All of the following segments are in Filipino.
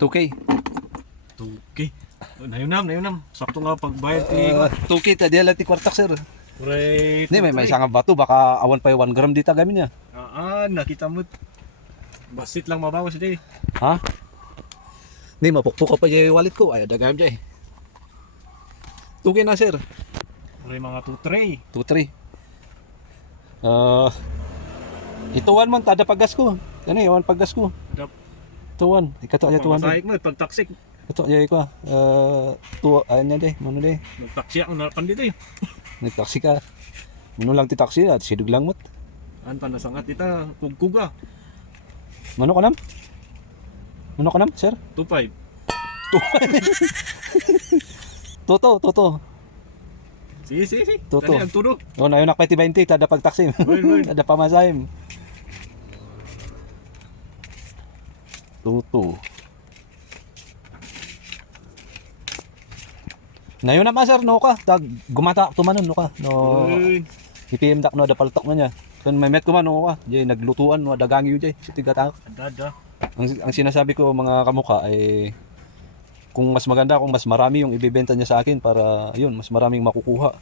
2K. Okay. Nayunam, nayunam. Sakto nga pagbayad ti Uh, 2K ta diya lati kwartak sir. Right. Ni may may isang bato baka awan pa 1 gram dita gamin niya. Ah, nakita mo. Basit lang mabawas di. Ha? Ni mapukpuk pa jay wallet ko ay dagam jay. 2K na sir. Ray mga 2 tray. 2 3. Uh, ituwan man tada paggas ko. Ano yawan paggas ko tuan ikato aja tuan saik mo pagtaksik ikato aja ko uh, tuwa ayan niya deh mano deh. Nagtaksi ako narakan dito eh. yun nagtaksi ka. Mano lang ti taksi at ah, sidug lang mo't. An panasangat ita kugkuga ah. mano ka nam? Mano ka nam sir? 25 25 toto toto. Si, si, si. Toto. Tani ang tudo. Oh, nayon nakpay ti 20 tada pagtaksim. Tada pamasaim. 22. Ngayon naman sir, no ka. Tag, gumata, tumanon, no ka. No, IPM dak no, dapaltok na niya. Kung may met ko man, no ka. Jay, naglutuan, no, dagang yun, jay. Sitigatak. Dada. Ang, ang sinasabi ko mga kamuka ay kung mas maganda, kung mas marami yung ibibenta niya sa akin para, yun, mas maraming makukuha.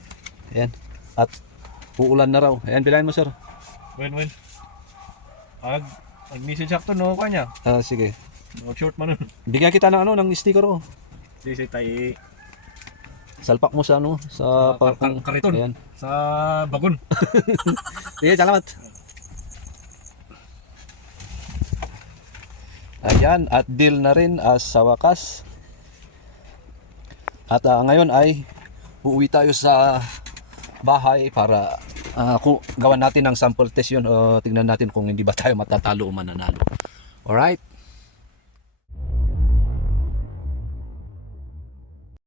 Ayan. At uulan na raw. Ayan, bilayan mo, sir. Win-win. Ag, ag-message ako no kanya. Ah, sige. No short man nun. Bigyan kita ng ano, ng sticker oh. Sige, sige, tayo Salpak mo sa ano, sa Sa kar- kar- kariton. Ayan. sa bagon. Sige, salamat. Ayan, at deal na rin as sa wakas. At ah, ngayon ay uuwi tayo sa bahay para ah, kung gawan natin ng sample test yun o tignan natin kung hindi ba tayo matatalo o mananalo. Alright?